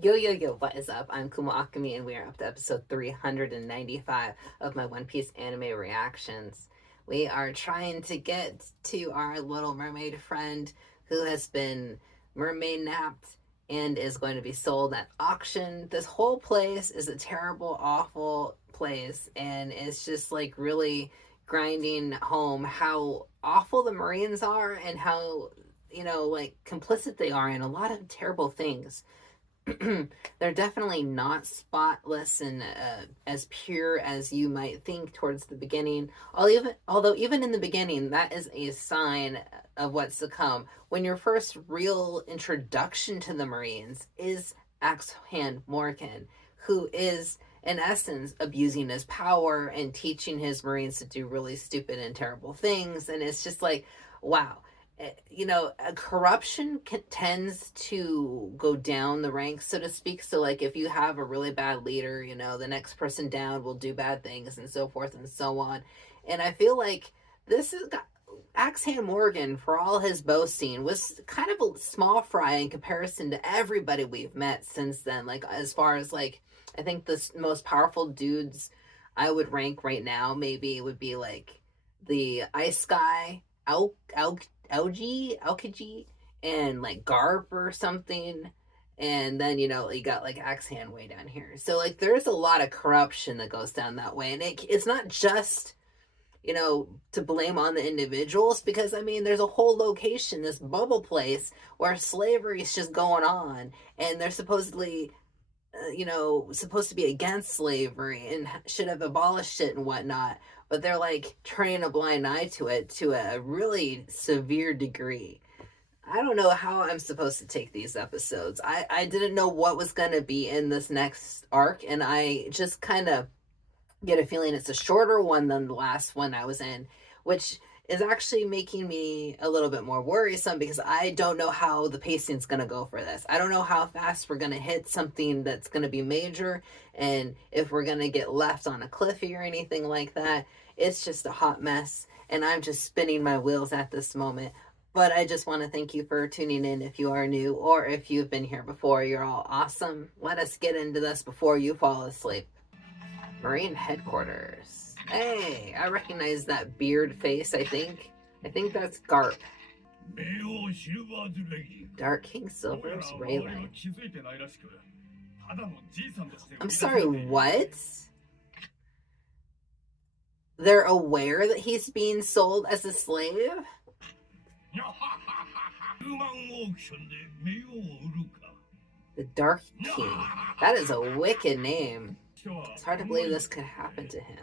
Yo, yo, yo, what is up? I'm Kumo Akami, and we are up to episode 395 of my One Piece anime reactions. We are trying to get to our little mermaid friend who has been mermaid napped and is going to be sold at auction. This whole place is a terrible, awful place, and it's just like really grinding home how awful the Marines are and how, like complicit they are in a lot of terrible things. They're definitely not spotless and as pure as you might think towards the beginning. Although even in the beginning, that is a sign of what's to come. When your first real introduction to the Marines is Axehand Morgan, who is in essence abusing his power and teaching his Marines to do really stupid and terrible things, and it's just like, wow, corruption tends to go down the ranks, so to speak. So, like, if you have a really bad leader, the next person down will do bad things and so forth and so on. And I feel like this is Axehand Morgan, for all his boasting, was kind of a small fry in comparison to everybody we've met since then. Like, as far as like, I think the most powerful dudes I would rank right now maybe would be like the Ice Guy, Aokiji, and like Garp or something. And then, you got like Axe Hand way down here. So, like, there's a lot of corruption that goes down that way. And it's not just, to blame on the individuals, because, I mean, there's a whole location, this bubble place, where slavery is just going on. And they're supposedly supposed to be against slavery and should have abolished it and whatnot, but they're like turning a blind eye to it to a really severe degree. I don't know how I'm supposed to take these episodes. I didn't know what was going to be in this next arc, and I just kind of get a feeling it's a shorter one than the last one I was in, which is actually making me a little bit more worrisome because I don't know how the pacing's going to go for this. I don't know how fast we're going to hit something that's going to be major, and if we're going to get left on a cliffy or anything like that. It's just a hot mess, and I'm just spinning my wheels at this moment. But I just want to thank you for tuning in if you are new, or if you've been here before. You're all awesome. Let us get into this before you fall asleep. Marine headquarters. Hey, I recognize that beard face, I think. I think that's Garp. Dark King Silver's Rayleigh. I'm sorry, what? They're aware that he's being sold as a slave? The Dark King. That is a wicked name. It's hard to believe this could happen to him.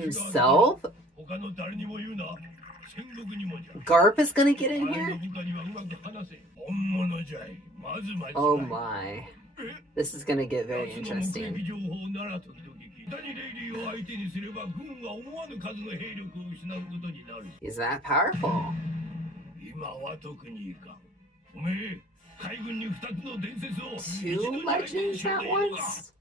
Himself? Garp is gonna get in here? Oh my. This is gonna get very interesting. He's that powerful. Two legends at once?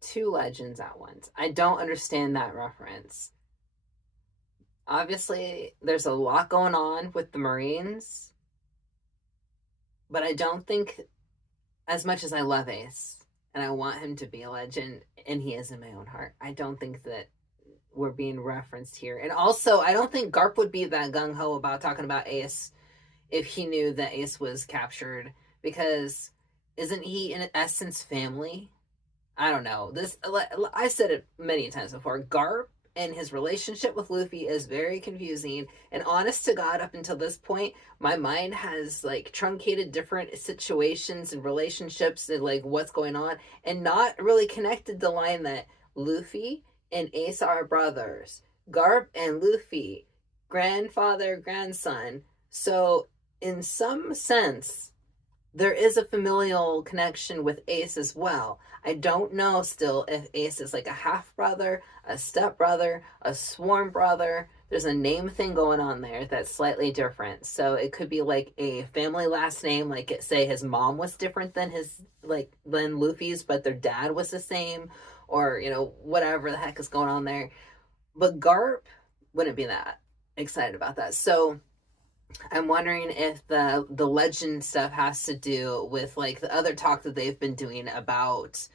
Two legends at once. I don't understand that reference. Obviously, there's a lot going on with the Marines, but I don't think, as much as I love Ace and I want him to be a legend, and he is in my own heart, I don't think that we're being referenced here. And also, I don't think Garp would be that gung-ho about talking about Ace if he knew that Ace was captured, because isn't he in essence family? I don't know. I said it many times before. Garp and his relationship with Luffy is very confusing. And honest to God, up until this point, my mind has like truncated different situations and relationships and like what's going on, and not really connected the line that Luffy and Ace are brothers. Garp and Luffy, grandfather, grandson. So, in some sense, there is a familial connection with Ace as well. I don't know still if Ace is like a half brother, a step brother, a sworn brother. There's a name thing going on there that's slightly different. So it could be like a family last name, like say his mom was different than than Luffy's, but their dad was the same, or whatever the heck is going on there. But Garp wouldn't be that. excited about that. So I'm wondering if the legend stuff has to do with like the other talk that they've been doing about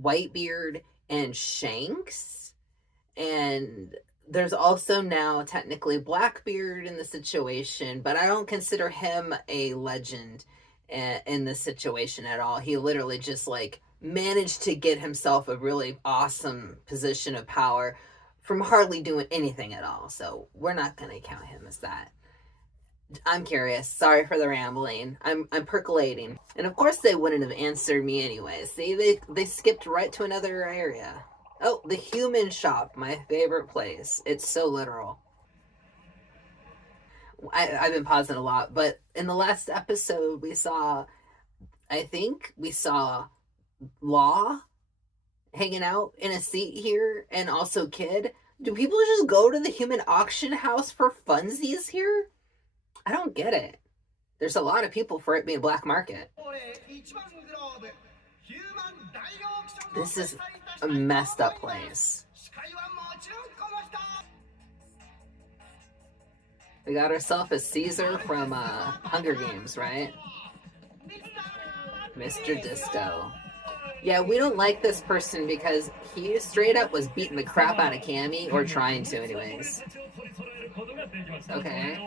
Whitebeard and Shanks. And there's also now technically Blackbeard in the situation, but I don't consider him a legend in this situation at all. He literally just like managed to get himself a really awesome position of power from hardly doing anything at all. So we're not going to count him as that. I'm curious. Sorry for the rambling. I'm percolating. And of course they wouldn't have answered me anyway. See, they skipped right to another area. Oh, the human shop, my favorite place. It's so literal. I've been pausing a lot, but in the last episode I think we saw Law hanging out in a seat here, and also Kid. Do people just go to the human auction house for funsies here? I don't get it. There's a lot of people for it being black market. This is a messed up place. We got ourselves a Caesar from Hunger Games, right? Mr. Disco. Yeah, we don't like this person because he straight up was beating the crap out of Cammy, or trying to anyways. Okay.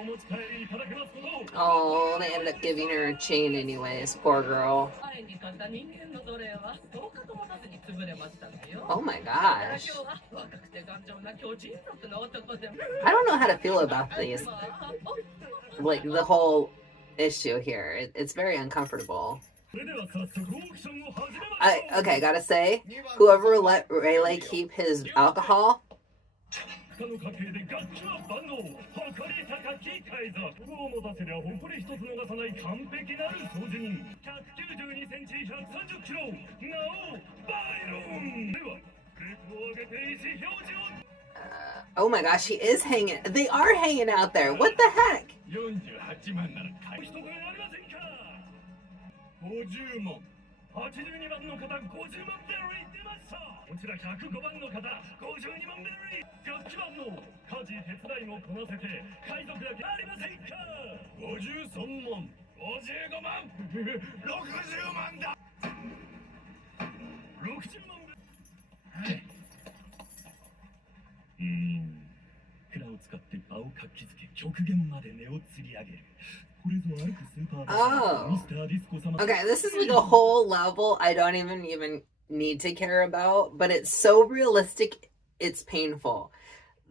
Oh, they ended up giving her a chain anyways, poor girl. Oh my gosh. I don't know how to feel about these. Like, the whole issue here. It's very uncomfortable. Okay, gotta say, whoever let Rayleigh keep his alcohol, oh my gosh, he is hanging. They are hanging out there. What the heck? 82番の方50万ベルリ出ました。こちら105番の方52万ベルリ。100番の家事手伝いもこなせて海賊だけありませんか。53万55万60万だ。60万ベル。はい。蔵を使って場を活気づけ極限まで値を釣り上げる。Oh. Okay, this is like a whole level I don't even need to care about, but it's so realistic, it's painful.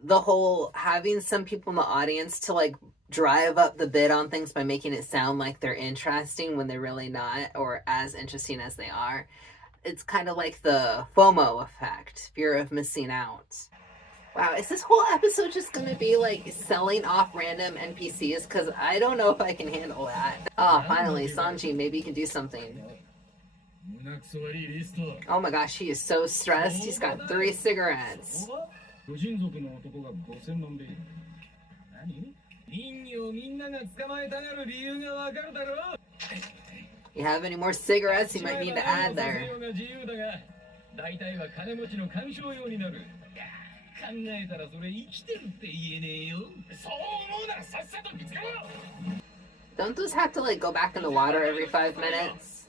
The whole having some people in the audience to like drive up the bid on things by making it sound like they're interesting when they're really not, or as interesting as they are. It's kind of like the FOMO effect, fear of missing out. Wow, is this whole episode just gonna be like selling off random NPCs? Because I don't know if I can handle that. Oh, finally, Sanji, maybe you can do something. Oh my gosh, he is so stressed. He's got 3 cigarettes. You have any more cigarettes you might need to add there? Don't those have to like go back in the water every 5 minutes?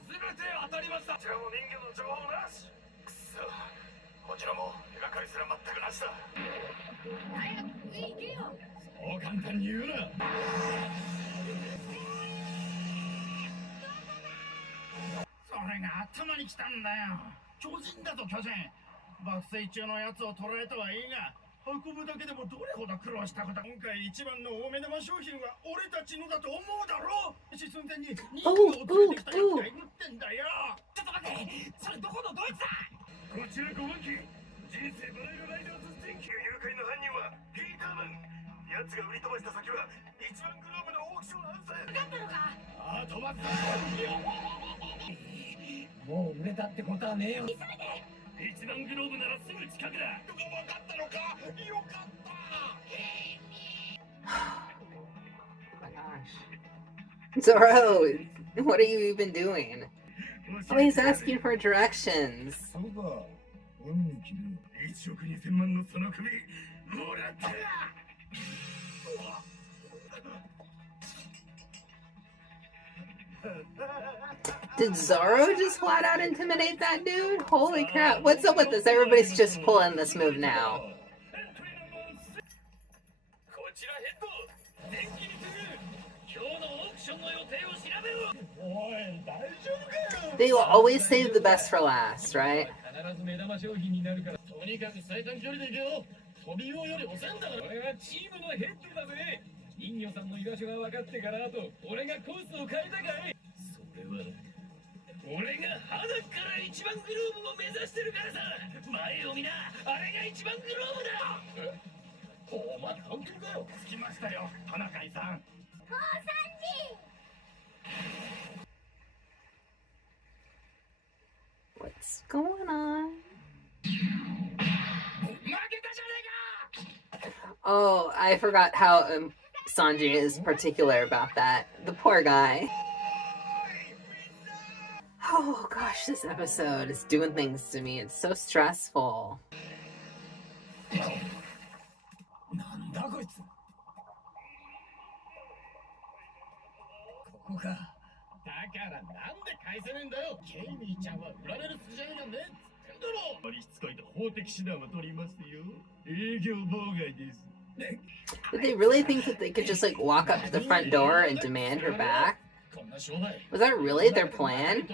Zoro, what are you even doing? Oh, he's asking for directions. Did Zoro just flat out intimidate that dude? Holy crap. What's up with this? Everybody's just pulling this move now. They will always save the best for last, right? What's going on? Oh, I forgot how Sanji is particular about that. The poor guy. Oh gosh, this episode is doing things to me. It's so stressful. Did they really think that they could just like walk up to the front door and demand her back? Was that really their plan?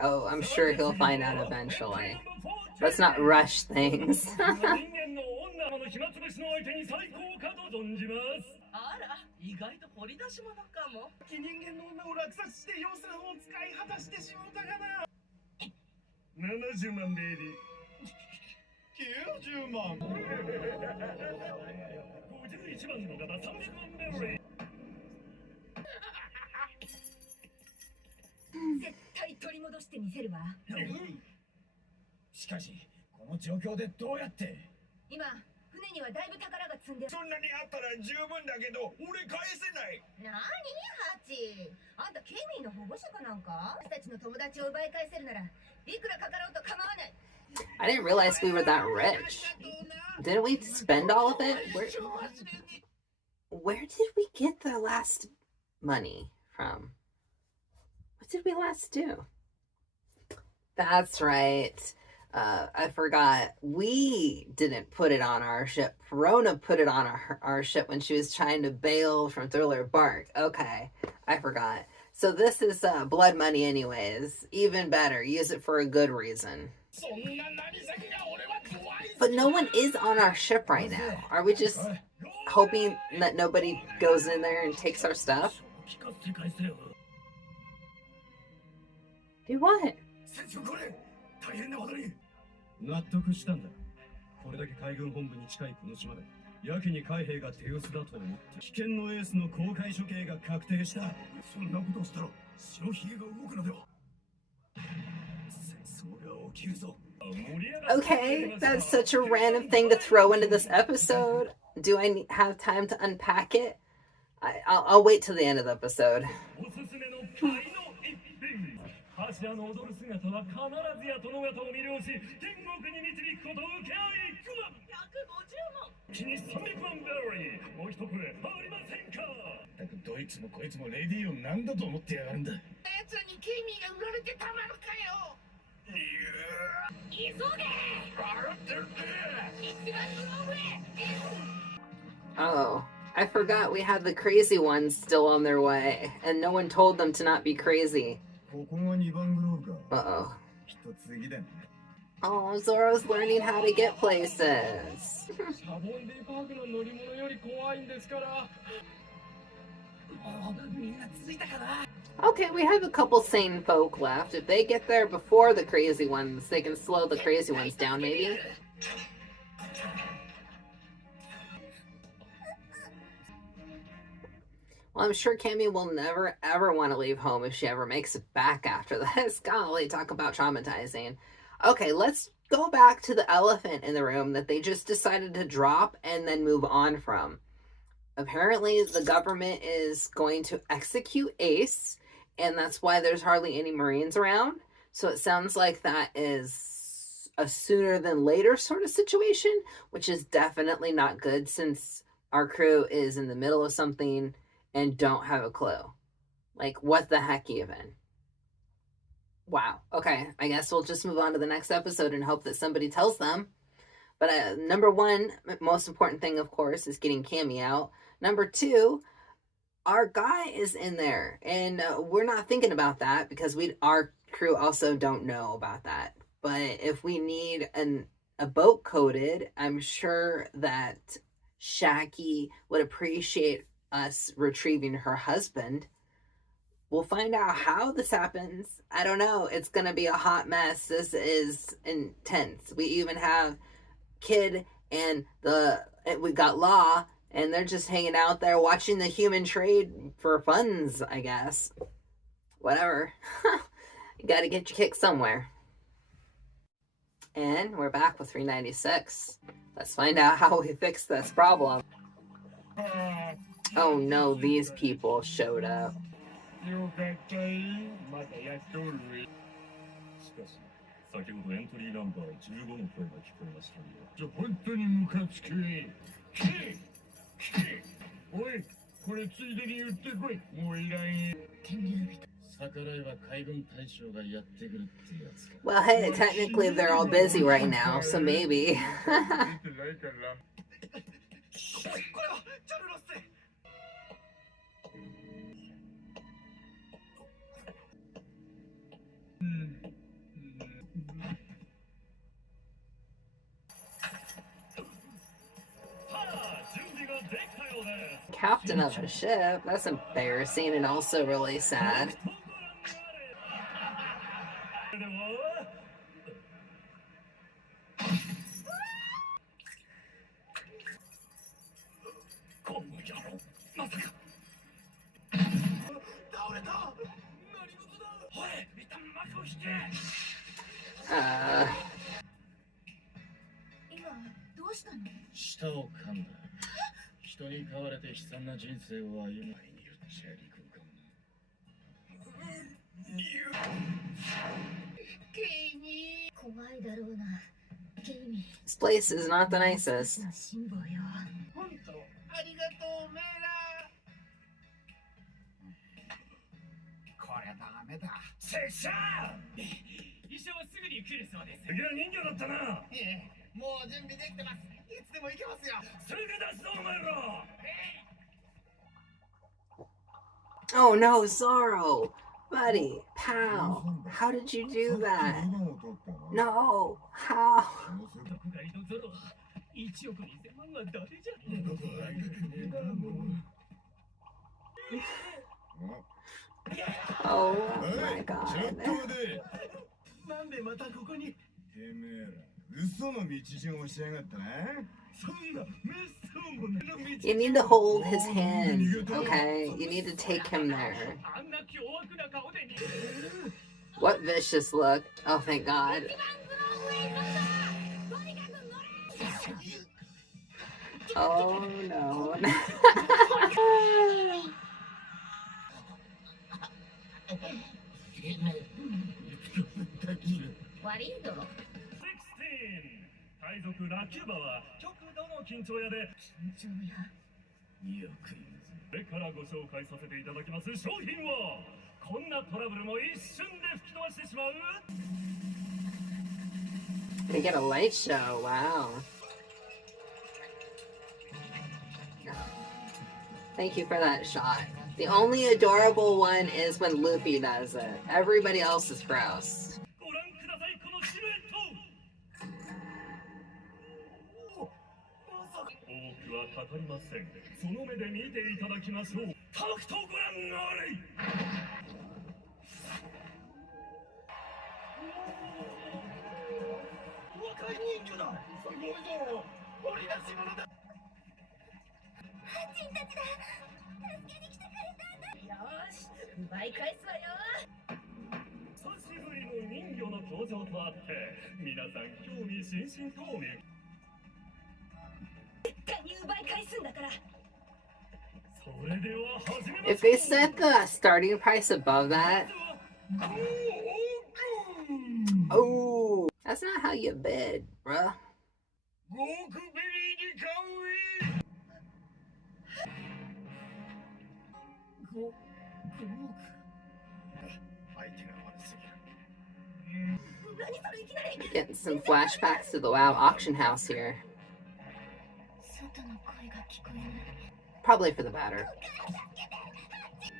Oh, I'm sure he'll find out eventually. Let's not rush things. I didn't realize we were that rich. Didn't we spend all of it? Where did we get the last money from? What did we last do? That's right. I forgot. We didn't put it on our ship. Rona put it on our ship when she was trying to bail from Thriller Bark. Okay, I forgot. So this is blood money anyways. Even better. Use it for a good reason. But no one is on our ship right now. Are we just hoping that nobody goes in there and takes our stuff? Do what? Okay, that's such a random thing to throw into this episode. Do I have time to unpack it? I'll wait till the end of the episode. 柱の踊る姿は必ずや殿方を魅了し天国に導くことを請け合い9万150万気に300万ベリーもう一声ありませんか。だけどどいつもこいつもレディーを何だと思ってやがるんだ。奴らにケイミーが売られてたまるかよ。急げ笑ってるって一番の上。 Oh, I forgot we had the crazy ones still on their way, and no one told them to not be crazy. ここが2番グローブか。 Uh-oh. きっと次だね。 Oh, Zoro's learning how to get places. シャボンディパークの乗り物より怖いんですから。もうみんな続いたかな。 Okay, we have a couple sane folk left. If they get there before the crazy ones, they can slow the crazy ones down, maybe. Well, I'm sure Cammy will never ever want to leave home if she ever makes it back after this. Golly, talk about traumatizing. Okay, let's go back to the elephant in the room that they just decided to drop and then move on from. Apparently, the government is going to execute Ace, and that's why there's hardly any Marines around. So it sounds like that is a sooner than later sort of situation, which is definitely not good since our crew is in the middle of something and don't have a clue. Like, what the heck even? Wow. Okay, I guess we'll just move on to the next episode and hope that somebody tells them. But number one, most important thing, of course, is getting Cammy out. Number two, our guy is in there, and we're not thinking about that because our crew also don't know about that. But if we need a boat coded, I'm sure that Shaki would appreciate us retrieving her husband. We'll find out how this happens. I don't know. It's going to be a hot mess. This is intense. We even have Kid and we got Law, and they're just hanging out there watching the human trade for funds, I guess. Whatever. You got to get your kick somewhere. And we're back with 396. Let's find out how we fix this problem. Oh no, these people showed up. よかったい。またやっとる。しかし、先ほどエントリーナンバー15の声が聞こえましたよ。じゃ本当にムカつく。聞け。おい、これついでに言ってこい。もういらんよ。逆らえば海軍大将がやってくるってやつか。Well, hey, technically they're all busy right now, so maybe. これはチャルロス。Captain of a ship? That's embarrassing and also really sad. Uh... 舌を噛んだ。人に飼われて悲惨な人生を歩む前に言っちゃ離婚かもな。ケイミー。怖いだろうな。ケイミー。 This place is not the nicest. 本当ありがとうメラ。これダメだ。せっしゃー。医者はすぐに来るそうです。次は人魚だったな。ええ。もう準備できてます。いつでも行けますよ。すぐ出すぞお前ら。Oh no, Zoro! Buddy, pal, how did you do that? No, how? Oh my god. なんでまたここに。てめえら嘘の道順をしやがったな。 You need to hold his hand, okay? You need to take him there. What vicious look. Oh, thank God. Oh, no. 悪いだろ。16海賊ラキューバは極度の緊張屋で緊張や。よく言うぞ。これからご紹介させていただきます商品はこんなトラブルも一瞬で吹き飛ばしてしまう We get a light show. Wow. Thank you for that shot. The only adorable one is when Luffy does it. Everybody else is gross. ご覧くださいこのシルエット多くは語りませんその目で見ていただきましょうとくとご覧あれ若い人魚だすごいぞ掘り出し物だハチンたちだ。助けに来てくれたんだ。よーし、奪い返すわよ。久しぶりの人魚の登場とあって皆さん興味津々と見る絶対に奪い返すんだから。それでは始めましょう If they set the starting price above that, oh, that's not how you bid, bruh. ゴークベリーに買うえ5億相手が悪すぎる何それいきなり。 Getting some flashbacks to the WoW auction house here. 外の声が聞こえない。 Probably for the better.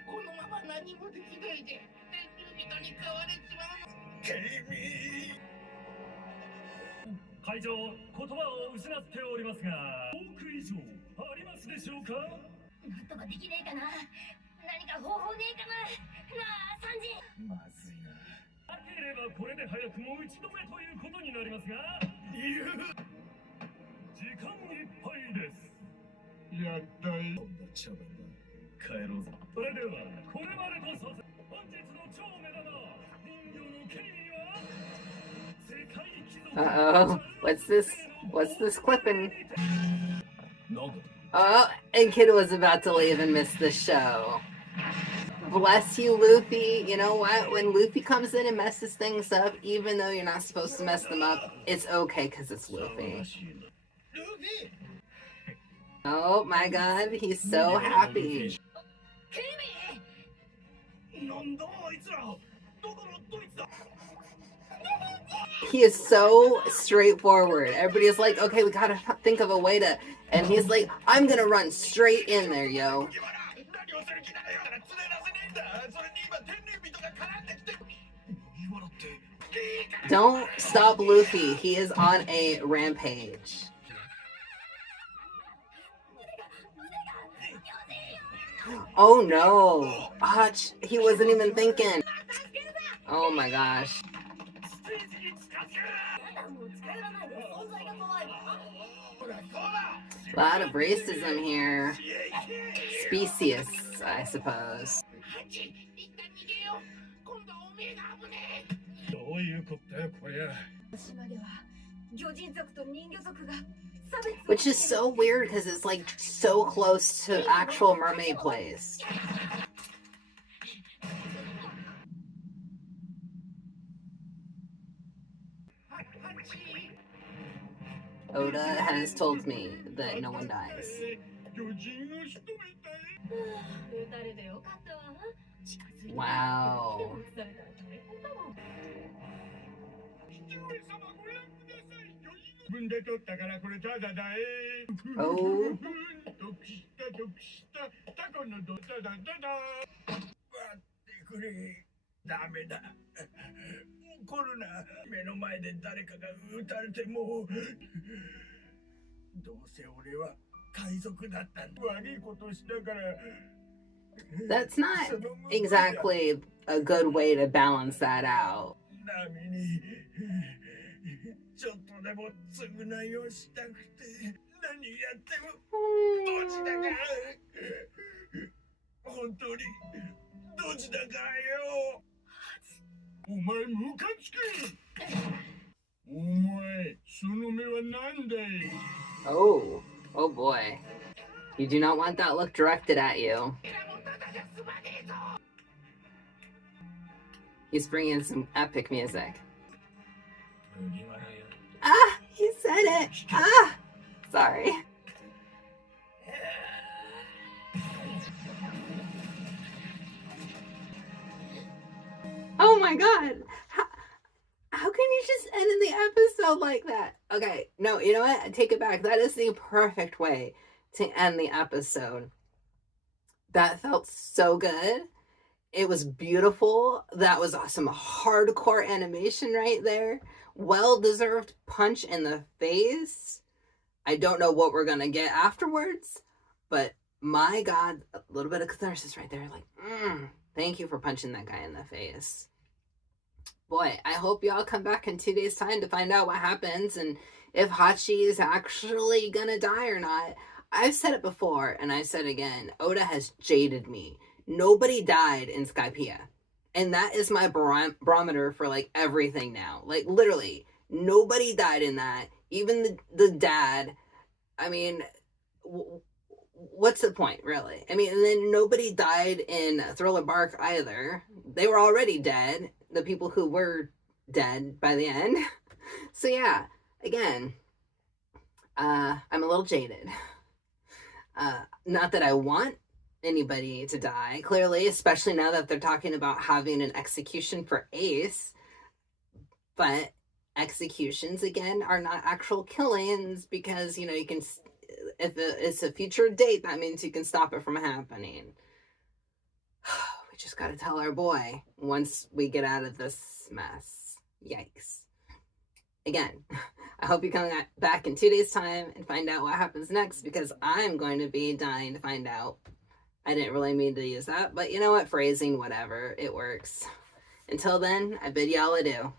このまま何もできないで天竜人に買われちまうのケイミー会場言葉を失っておりますが5億以上ありますでしょうかなんとかできねえかな。何か方法ねえかな。なあ、サンジ。まずいななければこれで早くも打ち止めということになりますが時間いっぱいですやったいこんな茶番だ帰ろうぜそれではこれまでとさせ本日の超目玉人魚の権威は世界貴族 Uh-oh. What's this? What's this clipping? なんだ Oh, and Kid was about to leave and miss the show. Bless you, Luffy. You know what? When Luffy comes in and messes things up, even though you're not supposed to mess them up, it's okay because it's Luffy. Oh my god, he's so happy. ケイミなんだあいつらどこのどいつだ He is so straightforward. Everybody's like, okay, we gotta think of a way to. And he's like, I'm gonna run straight in there, yo. 何をする気だよ連れ出せねえんだそれに今天竜人が絡んできて今だって Don't stop Luffy. He is on a rampage. Oh no. Hutch, he wasn't even thinking. Oh my gosh. ステージに近づけまだもう近寄らないで。存在が怖いわ。ほらそうだ A lot of racism here. Specious, I suppose. どういうことだよこりゃ島では魚人族と人魚族が差別を Which is so weird because it's like so close to actual mermaid place. Oda has told me that no one dies. 魚人を仕留めたい撃たれてよかったわ。近づいて Wow. 撃たれたら大変だもん。父上様ご覧ください魚人分で取ったからこれただだえ Oh. 得した得したタコのどただただ待ってくれダメだ怒るな目の前で誰かが撃たれてもどうせ俺は海賊だったんだ悪いことしたから That's not exactly a good way to balance that out. 波にちょっとでも償いをしたくて何やってもどっちだか本当にどっちだかよお前ムカつくお前その目は何だい Oh. Oh boy. You do not want that look directed at you. He's bringing some epic music. Ah, he said it. Ah, sorry. Oh my god. How can you just end the episode like that? Okay, no, you know what? I take it back. That is the perfect way to end the episode. That felt so good. It was beautiful. That was some hardcore animation right there. Well-deserved punch in the face. I don't know what we're gonna get afterwards, but my god, a little bit of catharsis right there. Like, thank you for punching that guy in the face. Boy, I hope y'all come back in 2 days' time to find out what happens and if Hachi is actually gonna die or not. I've said it before, and I said again, Oda has jaded me. Nobody died in Skypiea. And that is my barometer for, like, everything now. Like, literally, nobody died in that. Even the dad. I mean, what's the point, really? I mean, and then nobody died in Thriller Bark either. They were already dead. The people who were dead by the end. So yeah, again, I'm a little jaded. Not that I want anybody to die, clearly, especially now that they're talking about having an execution for Ace. But executions, again, are not actual killings because, you know, you can, if it's a future date, that means you can stop it from happening. We just got to tell our boy once we get out of this mess. Yikes. Again, I hope you come back in 2 days' time and find out what happens next, because I'm going to be dying to find out. I didn't really mean to use that, but you know what? Phrasing, whatever. It works. Until then, I bid y'all adieu.